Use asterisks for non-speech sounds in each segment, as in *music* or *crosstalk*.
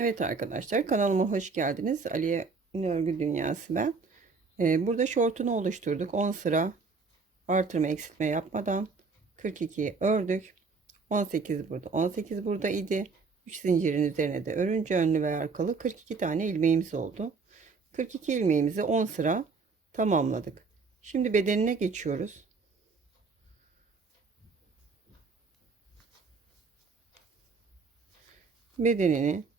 Evet arkadaşlar kanalıma hoş geldiniz. Aliye Örgü Dünyası ben. Ee, burada şortunu oluşturduk. 10 sıra artırma eksiltme yapmadan 42 ördük. 18 burada 18 burada idi. 3 zincirin üzerine de örünce önlü ve arkalı 42 tane ilmeğimiz oldu. 42 ilmeğimizi 10 sıra tamamladık. Şimdi bedenine geçiyoruz. Bedenini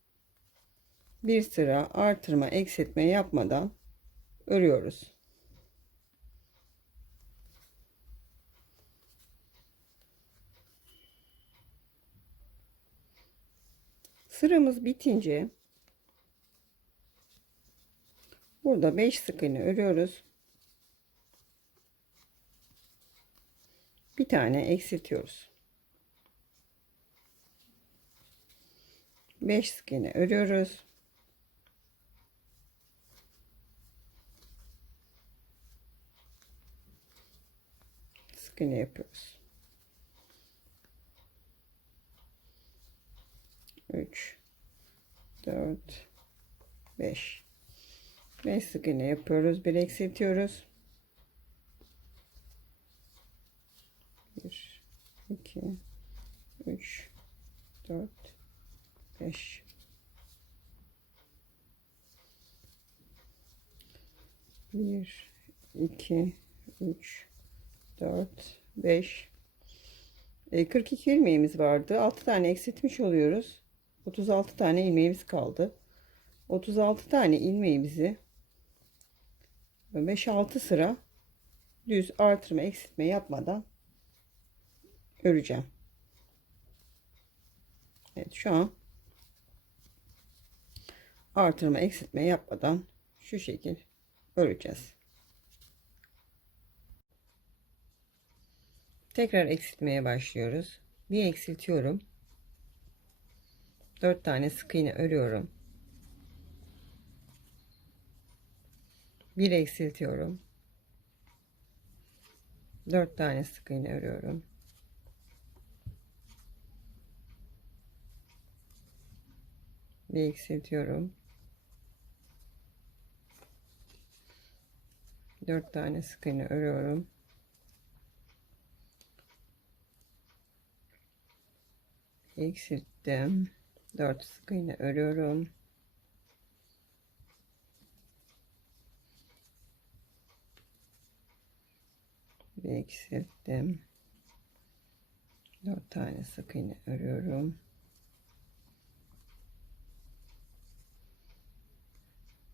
bir sıra artırma eksiltme yapmadan örüyoruz. Sıramız bitince burada 5 sık iğne örüyoruz. Bir tane eksiltiyoruz. 5 sık iğne örüyoruz. İğne yapıyoruz. 3 4 5 5 sık iğne yapıyoruz. Bir eksiltiyoruz. 1 2 3 4 5 1 2 3 4 5 e, 42 ilmeğimiz vardı. 6 tane eksiltmiş oluyoruz. 36 tane ilmeğimiz kaldı. 36 tane ilmeğimizi 5-6 sıra düz artırma eksiltme yapmadan öreceğim. Evet şu an artırma eksiltme yapmadan şu şekil öreceğiz. Tekrar eksiltmeye başlıyoruz. Bir eksiltiyorum. 4 tane sık iğne örüyorum. Bir eksiltiyorum. 4 tane sık iğne örüyorum. Bir eksiltiyorum. 4 tane sık iğne örüyorum. Eksilttim. 4 sık iğne örüyorum. Bir eksilttim. 4 tane sık iğne örüyorum.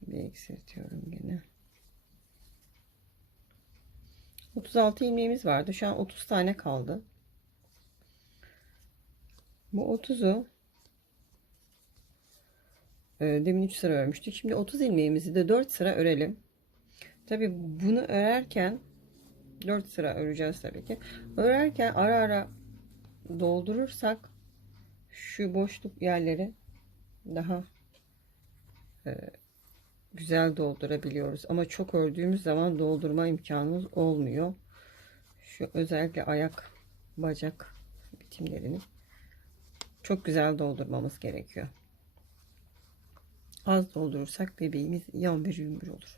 Bir eksiltiyorum yine. 36 ilmeğimiz vardı. Şu an 30 tane kaldı. Bu 30'u e, demin 3 sıra örmüştük. Şimdi 30 ilmeğimizi de 4 sıra örelim. Tabi bunu örerken 4 sıra öreceğiz tabii ki. Örerken ara ara doldurursak şu boşluk yerleri daha e, güzel doldurabiliyoruz. Ama çok ördüğümüz zaman doldurma imkanımız olmuyor. Şu özellikle ayak, bacak bitimlerini çok güzel doldurmamız gerekiyor. Az doldurursak bebeğimiz yambır yumbur olur.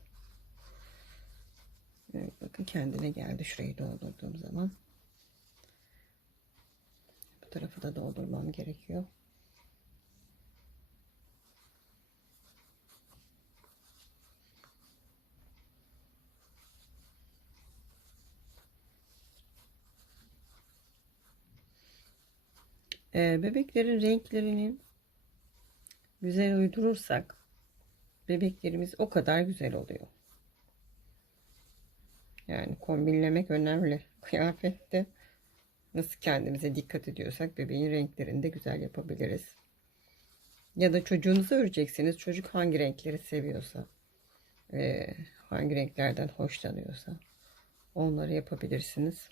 Evet, bakın kendine geldi şurayı doldurduğum zaman. Bu tarafı da doldurmam gerekiyor. Ee, bebeklerin renklerini güzel uydurursak bebeklerimiz o kadar güzel oluyor. Yani kombinlemek önemli. *laughs* Kıyafette nasıl kendimize dikkat ediyorsak bebeğin renklerini de güzel yapabiliriz. Ya da çocuğunuzu öreceksiniz. Çocuk hangi renkleri seviyorsa, e, hangi renklerden hoşlanıyorsa onları yapabilirsiniz.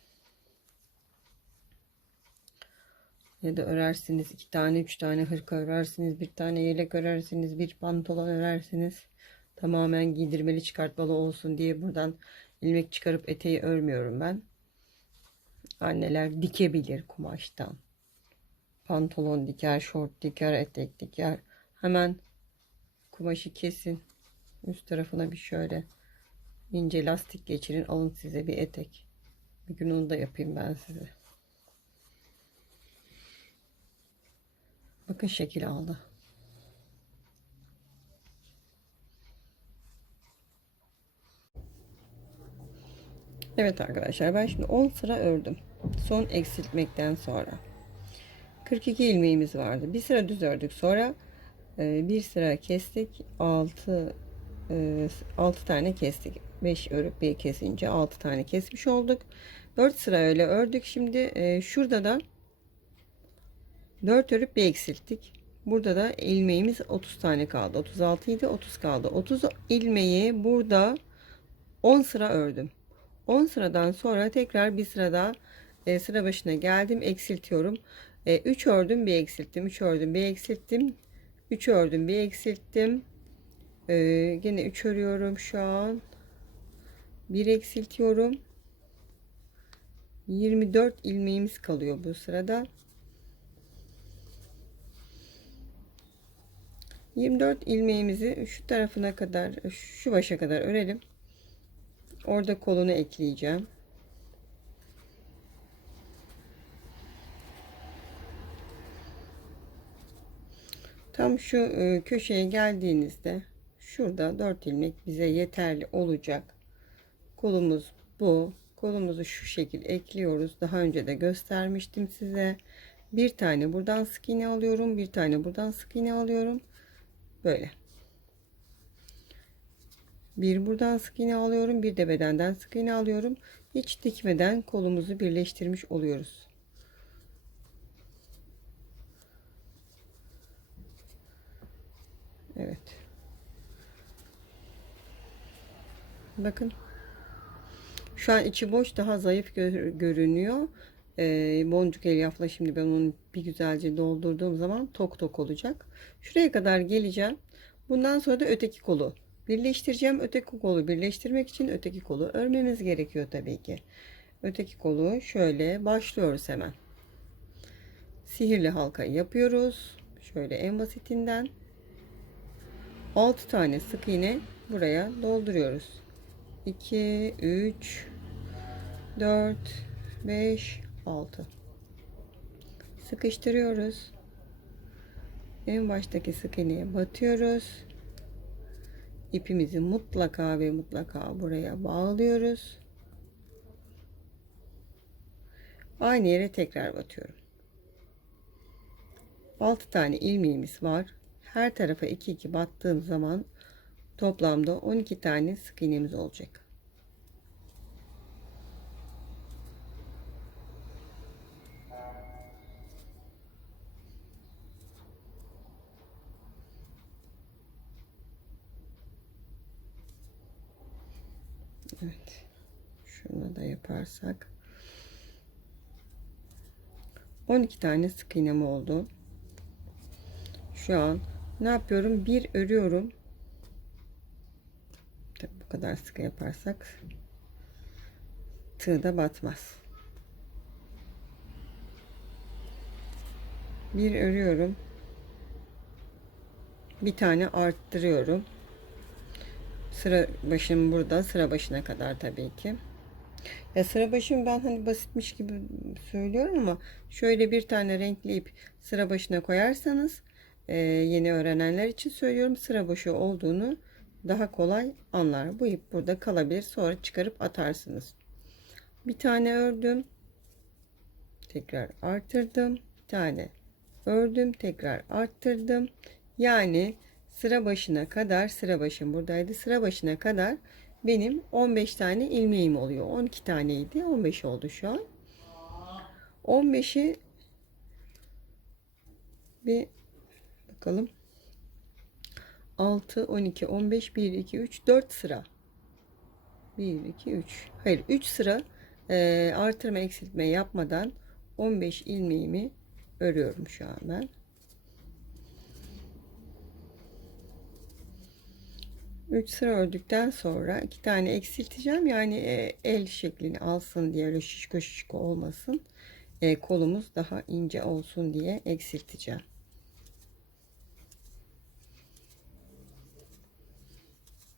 Ya da örersiniz iki tane üç tane hırka örersiniz bir tane yelek örersiniz bir pantolon örersiniz tamamen giydirmeli çıkartmalı olsun diye buradan ilmek çıkarıp eteği örmüyorum ben anneler dikebilir kumaştan pantolon diker şort diker etek diker hemen kumaşı kesin. Üst tarafına bir şöyle ince lastik geçirin. Alın size bir etek. Bir gün onu da yapayım ben size. Bakın şekil aldı. Evet arkadaşlar ben şimdi 10 sıra ördüm. Son eksiltmekten sonra. 42 ilmeğimiz vardı. Bir sıra düz ördük. Sonra e, bir sıra kestik. 6 6 tane kestik. 5 örüp bir kesince 6 tane kesmiş olduk. 4 sıra öyle ördük. Şimdi e, şurada da 4 örüp bir eksilttik. Burada da ilmeğimiz 30 tane kaldı. 36 idi 30 kaldı. 30 ilmeği burada 10 sıra ördüm. 10 sıradan sonra tekrar bir sıra daha e, sıra başına geldim eksiltiyorum. E, 3 ördüm bir eksilttim. 3 ördüm bir eksilttim. 3 ördüm bir eksilttim. E, gene 3 örüyorum şu an. Bir eksiltiyorum. 24 ilmeğimiz kalıyor bu sırada. 24 ilmeğimizi şu tarafına kadar şu başa kadar örelim. Orada kolunu ekleyeceğim. Tam şu e, köşeye geldiğinizde şurada 4 ilmek bize yeterli olacak. Kolumuz bu. Kolumuzu şu şekil ekliyoruz. Daha önce de göstermiştim size. Bir tane buradan sık iğne alıyorum. Bir tane buradan sık iğne alıyorum. Böyle. Bir buradan sık iğne alıyorum. Bir de bedenden sık iğne alıyorum. Hiç dikmeden kolumuzu birleştirmiş oluyoruz. Evet. Bakın. Şu an içi boş daha zayıf gör görünüyor. Ee, boncuk elyafla şimdi ben onu bir güzelce doldurduğum zaman tok tok olacak. Şuraya kadar geleceğim. Bundan sonra da öteki kolu birleştireceğim. Öteki kolu birleştirmek için öteki kolu örmemiz gerekiyor tabii ki. Öteki kolu şöyle başlıyoruz hemen. Sihirli halkayı yapıyoruz. Şöyle en basitinden 6 tane sık iğne buraya dolduruyoruz. 2 3 4 5 6 sıkıştırıyoruz. En baştaki sık iğneye batıyoruz ipimizi mutlaka ve mutlaka buraya bağlıyoruz. Aynı yere tekrar batıyorum. 6 tane ilmeğimiz var. Her tarafa 2 2 battığım zaman toplamda 12 tane sık iğnemiz olacak. Evet. Şunu da yaparsak 12 tane sık iğnem oldu. Şu an ne yapıyorum? Bir örüyorum. Tabii bu kadar sıkı yaparsak tığ da batmaz. Bir örüyorum. Bir tane arttırıyorum. Sıra başım burada. Sıra başına kadar tabii ki. Ya sıra başım ben hani basitmiş gibi söylüyorum ama şöyle bir tane renkli ip sıra başına koyarsanız e, yeni öğrenenler için söylüyorum sıra başı olduğunu daha kolay anlar. Bu ip burada kalabilir. Sonra çıkarıp atarsınız. Bir tane ördüm. Tekrar arttırdım. Bir tane ördüm. Tekrar arttırdım. Yani sıra başına kadar sıra başım buradaydı. Sıra başına kadar benim 15 tane ilmeğim oluyor. 12 taneydi. 15 oldu şu an. 15'i bir bakalım. 6, 12, 15, 1, 2, 3, 4 sıra. 1, 2, 3. Hayır 3 sıra e, artırma eksiltme yapmadan 15 ilmeğimi örüyorum şu an ben. 3 sıra ördükten sonra iki tane eksilteceğim. Yani e, el şeklini alsın diye öyle şişko şişko olmasın. E, kolumuz daha ince olsun diye eksilteceğim.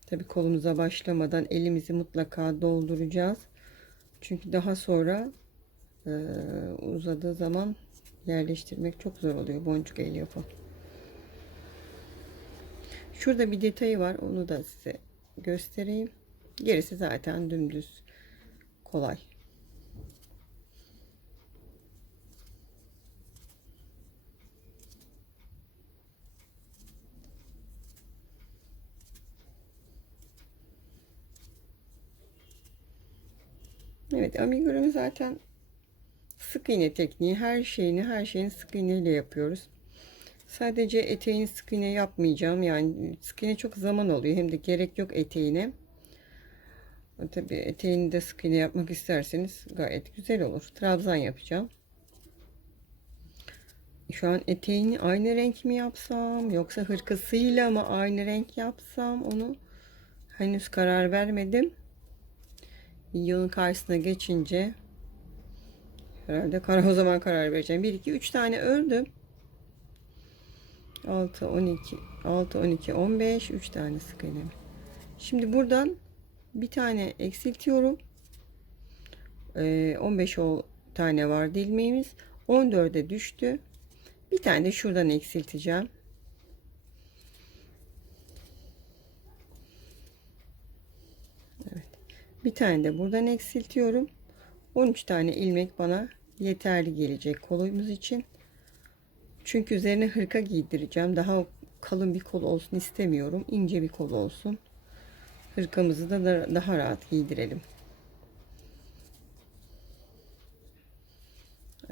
Tabi kolumuza başlamadan elimizi mutlaka dolduracağız. Çünkü daha sonra e, uzadığı zaman yerleştirmek çok zor oluyor boncuk el yapı. Şurada bir detayı var. Onu da size göstereyim. Gerisi zaten dümdüz kolay. Evet amigurumi zaten sık iğne tekniği her şeyini her şeyini sık iğne ile yapıyoruz. Sadece eteğin sık yapmayacağım. Yani sık çok zaman oluyor. Hem de gerek yok eteğine. Tabi eteğini de sık yapmak isterseniz gayet güzel olur. Trabzan yapacağım. Şu an eteğini aynı renk mi yapsam yoksa hırkasıyla mı aynı renk yapsam onu henüz karar vermedim. Videonun karşısına geçince herhalde karar *laughs* o zaman karar vereceğim. 1 2 3 tane ördüm. 6 12 6 12 15 3 tane sık iğne. Şimdi buradan bir tane eksiltiyorum. Ee, 15 o tane var ilmeğimiz. 14'e düştü. Bir tane de şuradan eksilteceğim. Evet. Bir tane de buradan eksiltiyorum. 13 tane ilmek bana yeterli gelecek kolumuz için. Çünkü üzerine hırka giydireceğim. Daha kalın bir kol olsun istemiyorum. İnce bir kol olsun. Hırkamızı da daha rahat giydirelim.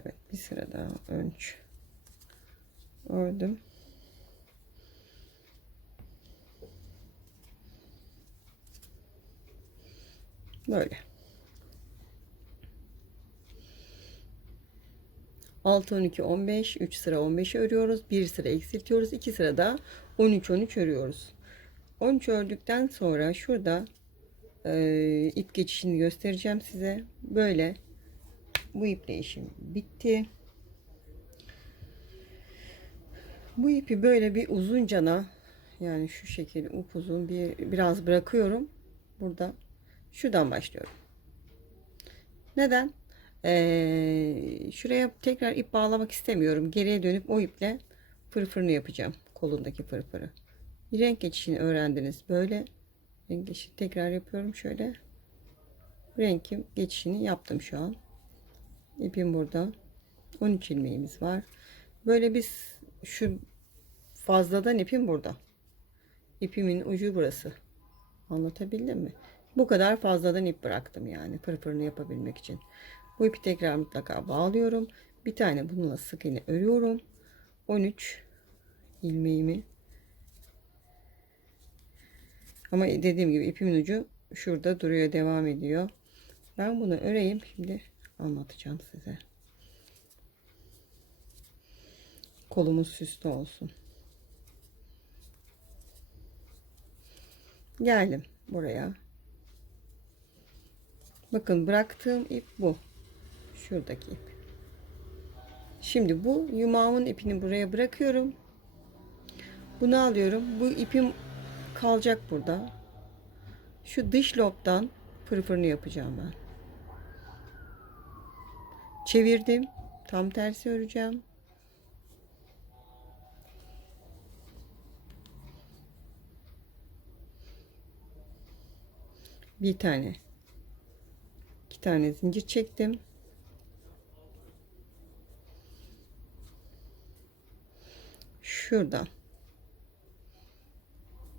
Evet bir sıra daha önç ördüm. Böyle. 6 12 15 3 sıra 15 örüyoruz. 1 sıra eksiltiyoruz. 2 sırada 13 13 örüyoruz. 13 ördükten sonra şurada e, ip geçişini göstereceğim size. Böyle bu iple işim bitti. Bu ipi böyle bir uzuncana yani şu şekilde upuzun bir biraz bırakıyorum. Burada şuradan başlıyorum. Neden? Ee, şuraya tekrar ip bağlamak istemiyorum. Geriye dönüp o iple fırfırını yapacağım. Kolundaki fırfırı. Renk geçişini öğrendiniz. Böyle renk geçişi tekrar yapıyorum şöyle. Renkim geçişini yaptım şu an. İpim burada. 13 ilmeğimiz var. Böyle biz şu fazladan ipim burada. İpimin ucu burası. Anlatabildim mi? Bu kadar fazladan ip bıraktım yani pırpırını yapabilmek için. Bu ipi tekrar mutlaka bağlıyorum. Bir tane bununla sık iğne örüyorum. 13 ilmeğimi ama dediğim gibi ipimin ucu şurada duruyor devam ediyor. Ben bunu öreyim şimdi anlatacağım size. Kolumuz süslü olsun. Geldim buraya. Bakın bıraktığım ip bu. Şuradaki ip. Şimdi bu yumağımın ipini buraya bırakıyorum. Bunu alıyorum. Bu ipim kalacak burada. Şu dış lobdan fırfırını yapacağım ben. Çevirdim. Tam tersi öreceğim. Bir tane. iki tane zincir çektim. Şuradan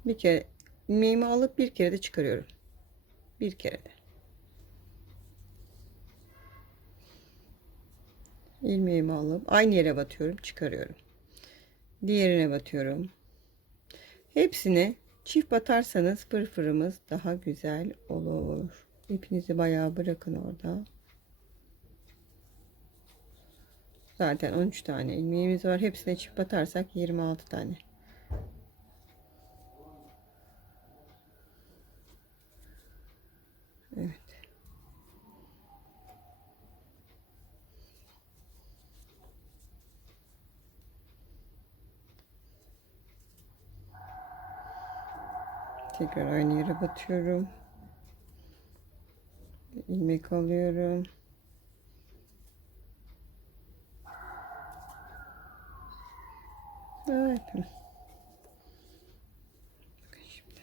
bir kere ilmeğimi alıp bir kere de çıkarıyorum. Bir kere de. ilmeğimi alıp aynı yere batıyorum, çıkarıyorum. Diğerine batıyorum. Hepsine çift batarsanız fırfırımız daha güzel olur. İpinizi bayağı bırakın orada. Zaten 13 tane ilmeğimiz var. Hepsine çift batarsak 26 tane. Evet. Tekrar aynı yere batıyorum. ilmek alıyorum. Evet. Bakın şimdi.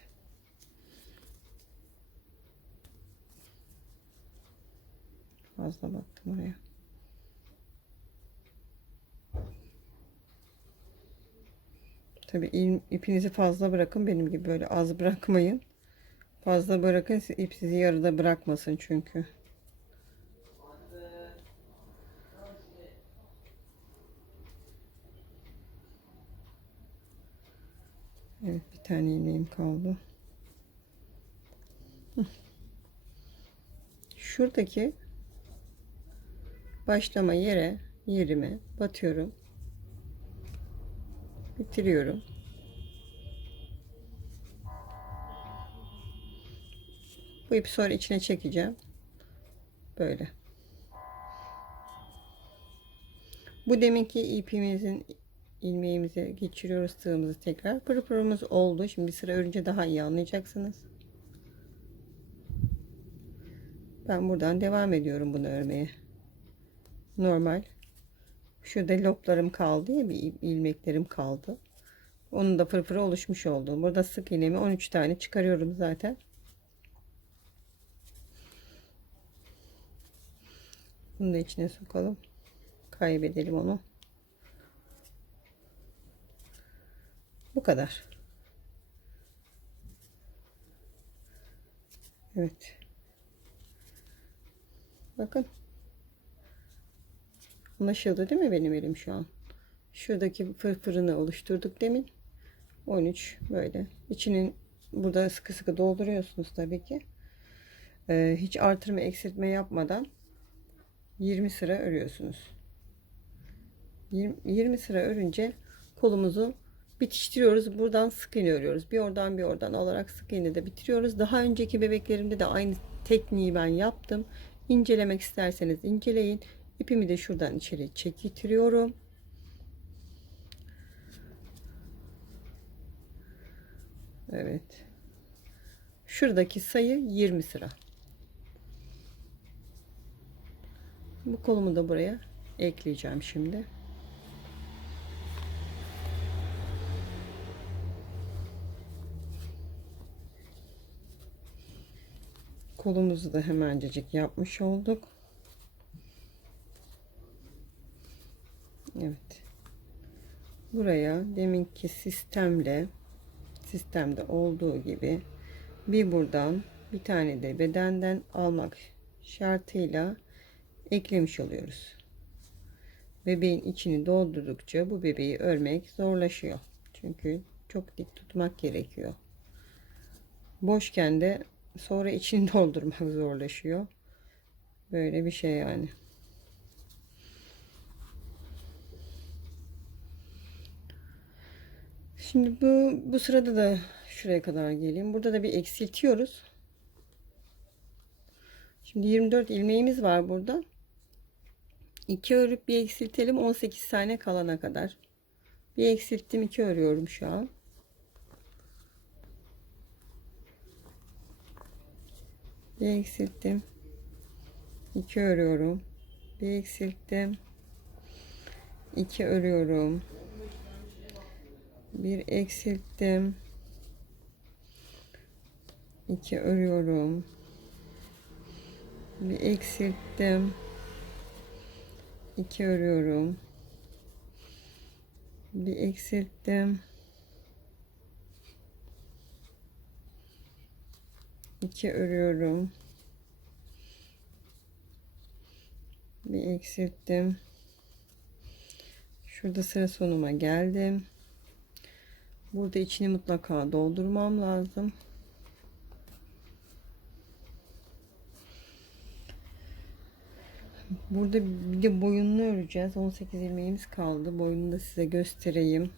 Fazla baktım oraya. Tabii il- ipinizi fazla bırakın. Benim gibi böyle az bırakmayın. Fazla bırakın ip sizi yarıda bırakmasın çünkü. Evet bir tane iğneğim kaldı. Şuradaki başlama yere yerime batıyorum. Bitiriyorum. Bu ipi sonra içine çekeceğim. Böyle. Bu deminki ipimizin ilmeğimizi geçiriyoruz tığımızı tekrar. Pırı pırımız oldu. Şimdi bir sıra örünce daha iyi anlayacaksınız. Ben buradan devam ediyorum bunu örmeye. Normal. Şurada loplarım kaldı ya bir ilmeklerim kaldı. Onun da pırpırı oluşmuş oldu. Burada sık iğnemi 13 tane çıkarıyorum zaten. Bunu da içine sokalım. Kaybedelim onu. Bu kadar. Evet. Bakın. Anlaşıldı değil mi benim elim şu an? Şuradaki fırfırını oluşturduk demin. 13 böyle. İçinin burada sıkı sıkı dolduruyorsunuz tabii ki. Ee, hiç artırma eksiltme yapmadan 20 sıra örüyorsunuz. 20, 20 sıra örünce kolumuzu bitiştiriyoruz. Buradan sık iğne örüyoruz. Bir oradan bir oradan alarak sık iğne de bitiriyoruz. Daha önceki bebeklerimde de aynı tekniği ben yaptım. İncelemek isterseniz inceleyin. İpimi de şuradan içeri çekitiriyorum. Evet. Şuradaki sayı 20 sıra. Bu kolumu da buraya ekleyeceğim şimdi. Kolumuzu da hemencecik yapmış olduk. Evet. Buraya deminki sistemle sistemde olduğu gibi bir buradan bir tane de bedenden almak şartıyla eklemiş oluyoruz. Bebeğin içini doldurdukça bu bebeği örmek zorlaşıyor. Çünkü çok dik tutmak gerekiyor. Boşken de sonra içini *laughs* doldurmak zorlaşıyor. Böyle bir şey yani. Şimdi bu bu sırada da şuraya kadar geleyim. Burada da bir eksiltiyoruz. Şimdi 24 ilmeğimiz var burada. 2 örüp bir eksiltelim 18 tane kalana kadar. Bir eksilttim 2 örüyorum şu an. Bir eksilttim. 2 örüyorum. Bir eksilttim. 2 örüyorum. Bir eksilttim. 2 örüyorum. Bir eksilttim. 2 örüyorum. Bir eksilttim. 2 örüyorum. Bir eksilttim. Şurada sıra sonuma geldim. Burada içini mutlaka doldurmam lazım. Burada bir de boyunlu öreceğiz. 18 ilmeğimiz kaldı. Boyunu da size göstereyim.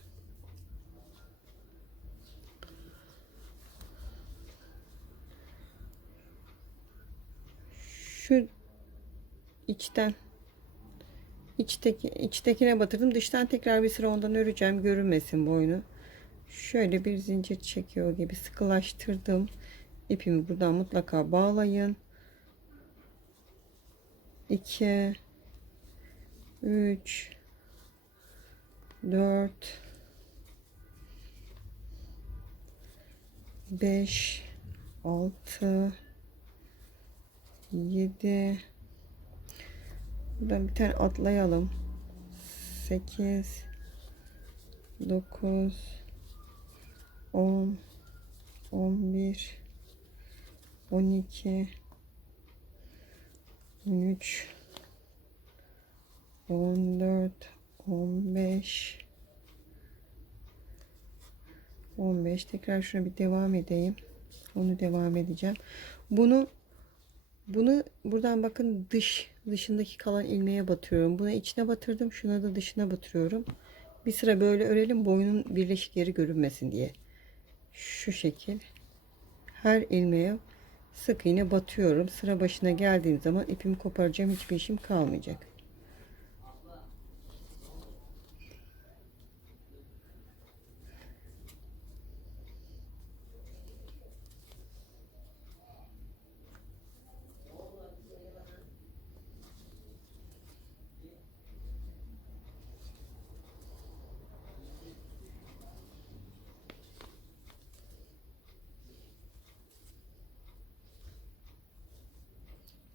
Şu içten içteki içtekine batırdım. Dıştan tekrar bir sıra ondan öreceğim. Görünmesin boynu. Şöyle bir zincir çekiyor gibi sıkılaştırdım. İpimi buradan mutlaka bağlayın. 2 3 4 5 6 7 Buradan bir tane atlayalım. 8 9 10 11 12 13 14 15 15 tekrar şuna bir devam edeyim. Onu devam edeceğim. Bunu bunu buradan bakın dış dışındaki kalan ilmeğe batıyorum. Buna içine batırdım. Şuna da dışına batırıyorum. Bir sıra böyle örelim boynun birleşik yeri görünmesin diye. Şu şekil. Her ilmeğe sık iğne batıyorum. Sıra başına geldiğim zaman ipimi koparacağım. Hiçbir işim kalmayacak.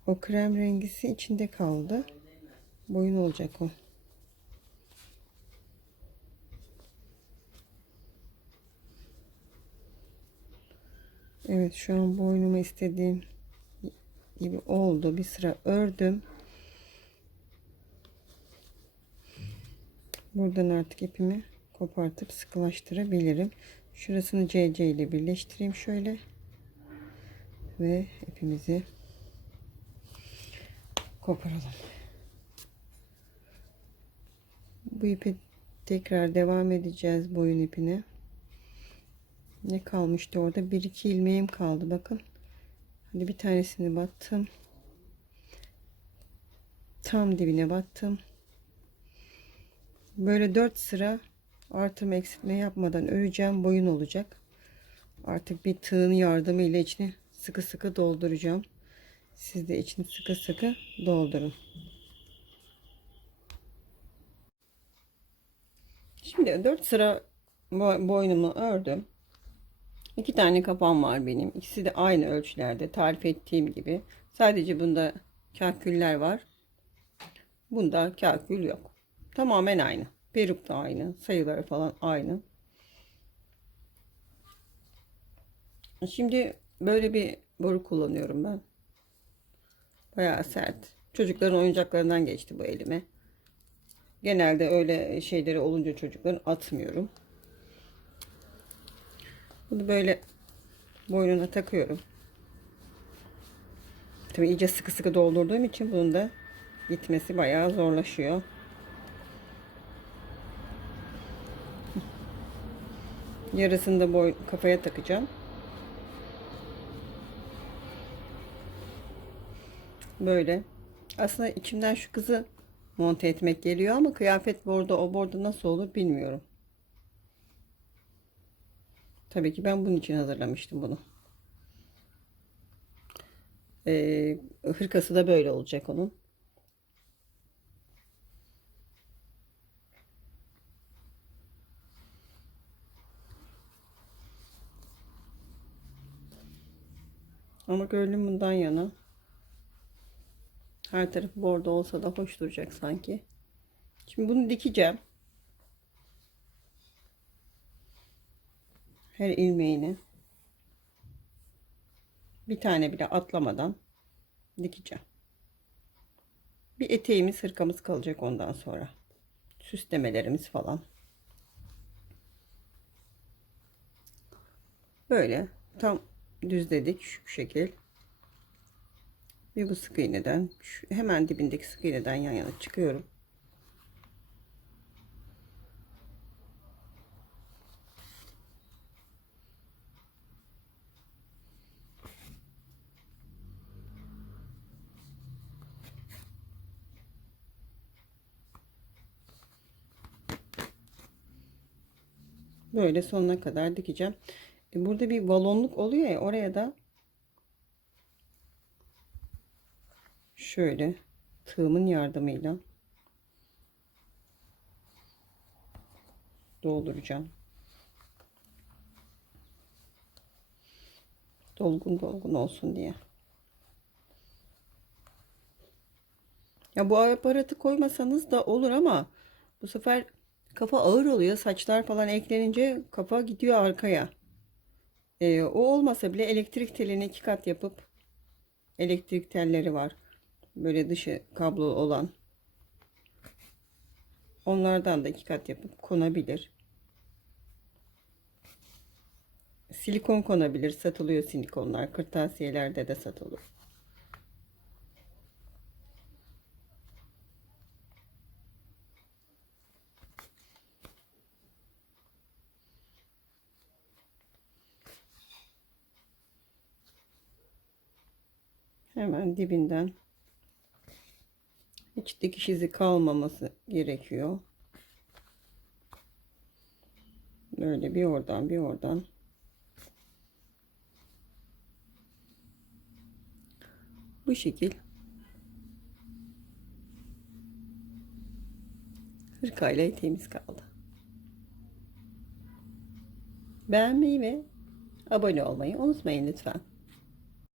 O krem rengisi içinde kaldı. Boyun olacak o. Evet şu an boynumu istediğim gibi oldu. Bir sıra ördüm. Buradan artık ipimi kopartıp sıkılaştırabilirim. Şurasını CC ile birleştireyim şöyle. Ve ipimizi koparalım. Bu ipi tekrar devam edeceğiz boyun ipine. Ne kalmıştı orada? Bir iki ilmeğim kaldı bakın. Hadi bir tanesini battım. Tam dibine battım. Böyle dört sıra artırma eksiltme yapmadan öreceğim. Boyun olacak. Artık bir tığın yardımıyla içine sıkı sıkı dolduracağım. Siz de içini sıkı sıkı doldurun. Şimdi 4 sıra boynumu ördüm. İki tane kapağım var benim. İkisi de aynı ölçülerde tarif ettiğim gibi. Sadece bunda kaküller var. Bunda kakül yok. Tamamen aynı. Peruk da aynı. Sayıları falan aynı. Şimdi böyle bir boru kullanıyorum ben. Bayağı sert. Çocukların oyuncaklarından geçti bu elime. Genelde öyle şeyleri olunca çocukların atmıyorum. Bunu böyle boynuna takıyorum. Tabii iyice sıkı sıkı doldurduğum için bunun da gitmesi bayağı zorlaşıyor. Yarısını da boy kafaya takacağım. Böyle. Aslında içimden şu kızı monte etmek geliyor ama kıyafet bordo o bordo nasıl olur bilmiyorum. Tabii ki ben bunun için hazırlamıştım bunu. Ee, hırkası da böyle olacak onun. Ama gönlüm bundan yana. Her tarafı bordo olsa da hoş duracak sanki. Şimdi bunu dikeceğim. Her ilmeğini bir tane bile atlamadan dikeceğim. Bir eteğimiz hırkamız kalacak ondan sonra. Süslemelerimiz falan. Böyle tam düzledik şu şekil. Bir bu sık iğneden şu hemen dibindeki sık iğneden yan yana çıkıyorum. Böyle sonuna kadar dikeceğim. E, Burada bir balonluk oluyor ya oraya da şöyle tığımın yardımıyla dolduracağım. Dolgun dolgun olsun diye. Ya bu aparatı koymasanız da olur ama bu sefer kafa ağır oluyor. Saçlar falan eklenince kafa gidiyor arkaya. Ee, o olmasa bile elektrik telini iki kat yapıp elektrik telleri var. Böyle dışı kablo olan. Onlardan da iki kat yapıp konabilir. Silikon konabilir. Satılıyor silikonlar. Kırtasiyelerde de satılır. Hemen dibinden hiç dikiş izi kalmaması gerekiyor. Böyle bir oradan bir oradan. Bu şekil. Hırkayla eteğimiz kaldı. Beğenmeyi ve abone olmayı unutmayın lütfen.